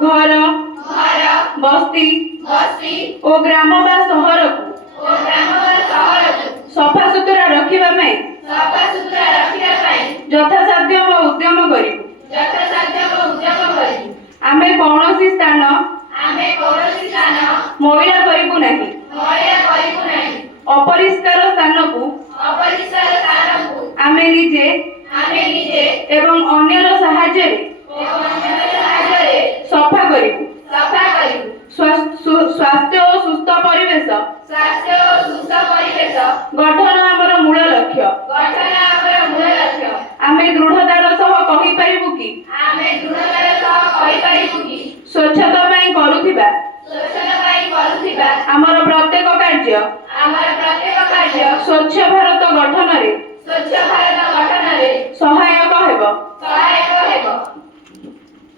घर बस्ती और ग्राम बा सहर को सफा सुतरा रखिबा में यथासाध्य उद्यम करिबु। आमे कौनसी स्थान मैला करिबु नाही। अपरिष्कार स्थान को आमे निजे एवं अन्यर साहाय्य सफा करिबु। स्वास्थ्य और सुस्थ परिवेश गठन आमर मूल लक्ष्य। आमे दृढ़तार सह कहि परिबु कि स्वच्छता पई करूथिबा आमर प्रत्येक कार्य स्वच्छ भारत गठन रे सहायक हेब।